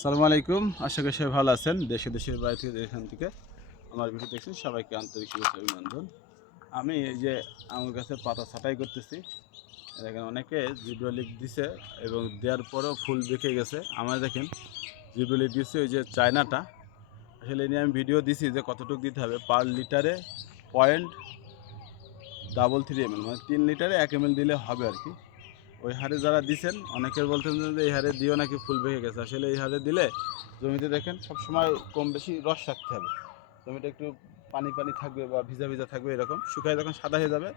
আসসালামু আলাইকুম। আশা করি সবাই ভালো আছেন। দেশে দেশের বাইরে থেকে যেখান থেকে আমার ভিডিও দেখছেন সবাইকে আন্তরিক শুভেচ্ছা অভিনন্দন। আমি এই যে আঙুর গাছের পাতা ছাঁটাই করতেছি। দেখেন অনেকে জিব্রালিক দিছে এবং দেওয়ার পরেও ফুল বেঁকে গেছে। আমার দেখেন জিব্রালিক দিচ্ছে ওই যে চায়নাটা, আসলে এই নিয়ে আমি ভিডিও দিছি যে কতটুকু দিতে হবে। পার লিটারে 0.33 ml, মানে 3 লিটারে 1 ml দিলে হবে আর কি। ওই হারে যারা দিছেন অনেকের বলতেন যে এই হারে দিও নাকি ফুল বেঁকে গেছে। আসলে এই হারে দিলে জমিতে দেখেন সবসময় কম বেশি রস রাখতে হবে। জমিটা একটু পানি পানি থাকবে বা ভিজা ভিজা থাকবে, এরকম শুকায় যখন সাদা হয়ে যাবে,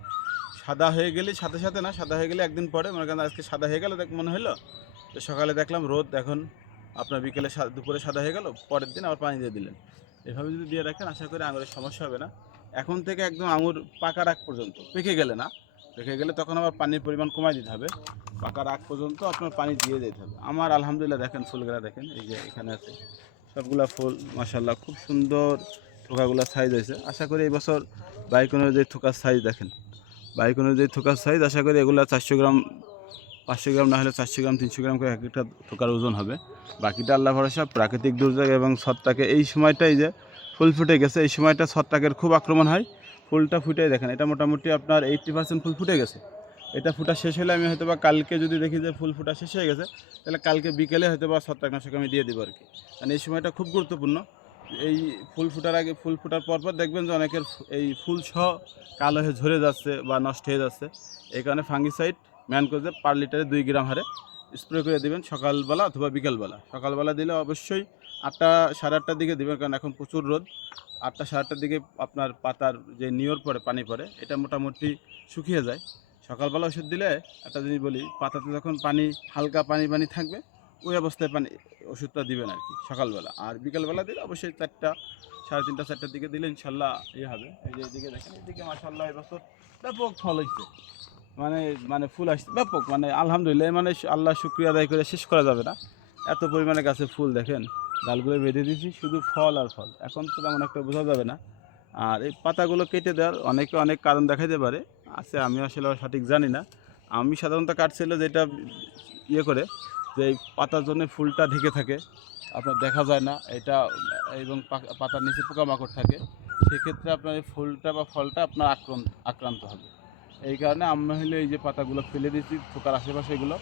সাদা হয়ে গেলে সাথে সাথে না, সাদা হয়ে গেলে একদিন পরে মনে করেন আজকে সাদা হয়ে গেল মনে হলো যে সকালে দেখলাম রোদ, এখন আপনার বিকেলে দুপুরে সাদা হয়ে গেল, পরের দিন আবার পানি দিয়ে দিলেন। এভাবে যদি দিয়ে রাখেন আশা করি আঙুরের সমস্যা হবে না। এখন থেকে একদম আঙুর পাকার আগ পর্যন্ত, পেকে গেলে না, পেকে গেলে তখন আবার পানির পরিমাণ কমাই দিতে হবে। পাকার আগ পর্যন্ত আপনার পানি দিয়ে দিতে হবে। আমার আলহামদুলিল্লাহ দেখেন ফুলগুলা দেখেন, এই যে এখানে আছে সবগুলা ফুল মাশাআল্লাহ খুব সুন্দর, থোকাগুলা সাইজ হয়েছে। আশা করি এই বছর বাইকনের যে থোকার সাইজ দেখেন, বাইকনের যে থোকার সাইজ, আশা করি এগুলা 400 গ্রাম, 500 গ্রাম না হলে 400 গ্রাম 300 গ্রাম করে এক একটা থোকার ওজন হবে। বাকিটা আল্লাহ ভরসা, প্রাকৃতিক দুর্যোগ এবং ছত্রাকে এই সময়টাই যে ফুল ফুটে গেছে, এই সময়টা ছত্রাকের খুব আক্রমণ হয়। ফুলটা ফুটে দেখেন, এটা মোটামুটি আপনার 80% ফুল ফুটে গেছে। এটা ফুটা শেষ হলে আমি হয়তো বা কালকে যদি দেখি যে ফুল ফুটা শেষ হয়ে গেছে, তাহলে কালকে বিকেলে হয়তো বা ছত্রাকনাশক আমি দিয়ে দেবো আর কি। কারণ এই সময়টা খুব গুরুত্বপূর্ণ। এই ফুল ফুটার আগে, ফুল ফুটার পরপর দেখবেন যে অনেকের এই ফুল সহ কালো হয়ে ঝরে যাচ্ছে বা নষ্ট হয়ে যাচ্ছে। এই কারণে ফাঙ্গিসাইড ম্যানকোজেব পার লিটারে 2 গ্রাম হারে স্প্রে করে দেবেন সকালবেলা অথবা বিকালবেলা। সকালবেলা দিলে অবশ্যই 8টা, 8:30টার দিকে দেবেন, কারণ এখন প্রচুর রোদ। 8টা, 8:30টার দিকে আপনার পাতার যে নিয়র পড়ে, পানি পড়ে, এটা মোটামুটি শুকিয়ে যায়। সকালবেলা ওষুধ দিলে একটা জিনিস বলি, পাতাতে যখন পানি হালকা পানি পানি থাকবে ওই অবস্থায় পানি ওষুধটা দিবেন আর কি সকালবেলা। আর বিকালবেলা দিলে অবশ্যই 4টা, 3:30, 4টার দিকে দিলে ইনশাল্লাহ হবে। এই যে এদিকে দেখেন, এদিকে মাশাআল্লাহ এবছর ব্যাপক ফল হয়েছে, মানে মানে ফুল আসছে ব্যাপক, মানে আলহামদুলিল্লাহ, মানে আল্লাহ শুক্রিয়া আদায় করে শেষ করা যাবে না। এত পরিমাণে গাছে ফুল দেখেন, ডালগুলো বেঁধে দিয়েছি শুধু ফল আর ফল, এখন তো তেমন একটা বোঝা যাবে না। আর এই পাতাগুলো কেটে দেওয়ার অনেকে অনেক কারণ দেখাইতে পারে, আছে আমি আসলে সঠিক জানি না। আমি সাধারণত কাটছিল যেটা ইয়ে করে, যে এই পাতার জন্য ফুলটা ঢেকে থাকে, আপনার দেখা যায় না এটা, এবং পাতার নিচে পোকামাকড় থাকে, সেক্ষেত্রে আপনার এই ফুলটা বা ফলটা আপনার আক্রান্ত হবে। এই কারণে আমরা হলে এই যে পাতাগুলো ফেলে দিচ্ছি থোকার আশেপাশে, এগুলো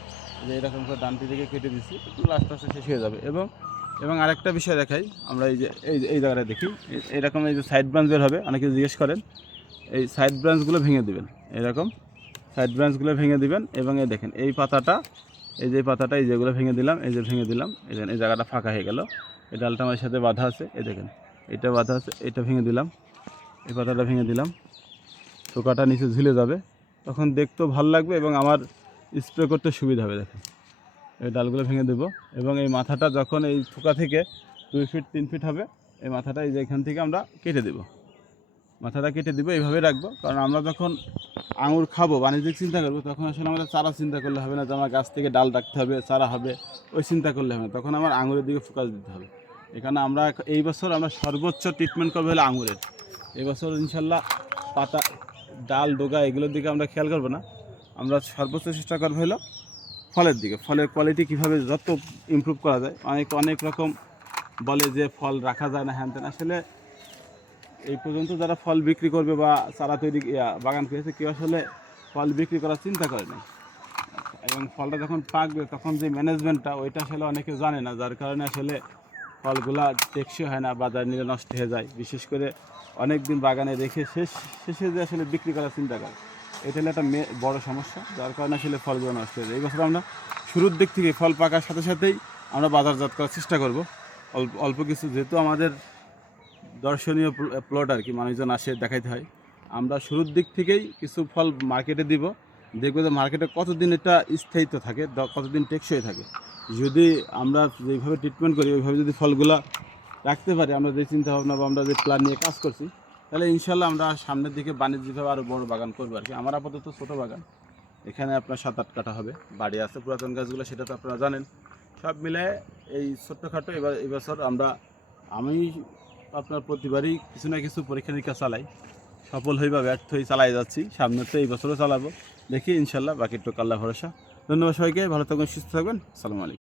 যে এরকম করে ডানটি দিকে কেটে দিচ্ছি, এগুলো আস্তে আস্তে শেষ হয়ে যাবে। এবং এবং আরেকটা বিষয় দেখাই, আমরা এই যে এই জায়গাটা দেখি এরকম এই যে সাইড ব্রাঞ্চ বের হবে, অনেকে জিজ্ঞেস করেন, এই সাইড ব্রাঞ্চগুলো ভেঙে দিবেন, এরকম সাইড ব্রাঞ্চগুলো ভেঙে দিবেন। এবং এই দেখেন এই পাতাটা, এই যে পাতাটা, এই যেগুলো ভেঙে দিলাম, এই যে ভেঙে দিলাম, এই দেখেন এই জায়গাটা ফাঁকা হয়ে গেল, এই ডালটা আমার সাথে বাঁধা আছে, এই দেখেন এটা বাঁধা আছে, এটা ভেঙে দিলাম, এই পাতাটা ভেঙে দিলাম, থোকাটা নিচে ঝুলে যাবে, তখন দেখতেও ভালো লাগবে এবং আমার স্প্রে করতে সুবিধা হবে। দেখেন এই ডালগুলো ভেঙে দেবো, এবং এই মাথাটা যখন এই থোকা থেকে 2 ফিট 3 ফিট হবে, এই মাথাটা এই যে এখান থেকে আমরা কেটে দেবো, মাথাটা কেটে দেবো, এইভাবে রাখবো। কারণ আমরা যখন আঙুর খাবো, বাণিজ্যিক চিন্তা করবো, তখন আসলে আমাদের চারা চিন্তা করলে হবে না যে আমার গাছ থেকে ডাল রাখতে হবে, চারা হবে, ওই চিন্তা করলে হবে না, তখন আমার আঙুরের দিকে ফোকাস দিতে হবে। এখানে আমরা এই বছর আমরা সর্বোচ্চ ট্রিটমেন্ট করবো হলো আঙুরের। এই বছর ইনশাল্লাহ পাতা, ডাল, ডোগা এগুলোর দিকে আমরা খেয়াল করবো না, আমরা সর্বোচ্চ চেষ্টা করবো হলো ফলের দিকে। ফলের কোয়ালিটি কীভাবে যত ইমপ্রুভ করা যায়। অনেক রকম বলে যে ফল রাখা যায় না, হ্যান তেন, আসলে এই পর্যন্ত যারা ফল বিক্রি করবে বা চারা তৈরি বাগান করেছে, কেউ আসলে ফল বিক্রি করার চিন্তা করে না। এবং ফলটা যখন পাকবে তখন যে ম্যানেজমেন্টটা, ওইটা আসলে অনেকে জানে না, যার কারণে আসলে ফলগুলা টেকসই হয় না, বাজার নিলে নষ্ট হয়ে যায়। বিশেষ করে অনেক দিন বাগানে রেখে শেষে যে আসলে বিক্রি করার চিন্তা করে, এটা হলো একটা বড় সমস্যা, যার কারণে আসলে ফলগুলো নষ্ট হয়ে যায়। এই বছর আমরা শুরুর দিক থেকে ফল পাকার সাথে সাথেই আমরা বাজারজাত করার চেষ্টা করব। অল্প কিছু, যেহেতু আমাদের দর্শনীয় প্লট আর কি, মানুষজন আসে দেখাইতে হয়, আমরা শুরুর দিক থেকেই কিছু ফল মার্কেটে দিব, দেখবো যে মার্কেটে কতদিন এটা স্থায়িত্ব থাকে, কতদিন টেকসই থাকে। যদি আমরা যেভাবে ট্রিটমেন্ট করি ওইভাবে যদি ফলগুলা রাখতে পারি, আমরা যে চিন্তা ভাবনা বা আমরা যে প্ল্যান নিয়ে কাজ করছি, তাহলে ইনশাল্লাহ আমরা সামনের দিকে বাণিজ্যিকভাবে আরও বড় বাগান করবো আর কি। আমার আপাতত ছোটো বাগান, এখানে আপনার 7-8 কাঠা হবে, বাড়ি আছে পুরাতন গাছগুলো, সেটা তো আপনারা জানেন। সব মিলে এই ছোট্টখাটো এই বছর আমি আপনার প্রতিবারই কিছু না কিছু পরীক্ষা নিরীক্ষা চালাই, সফল হই বা ব্যর্থ হয়ে চালাই যাচ্ছি, সামনে তো এই বছরও চালাবো, দেখি ইনশাল্লাহ, বাকিটুকু আল্লাহ ভরসা। ধন্যবাদ সবাইকে, ভালো থাকবেন, সুস্থ থাকবেন, আসসালামু আলাইকুম।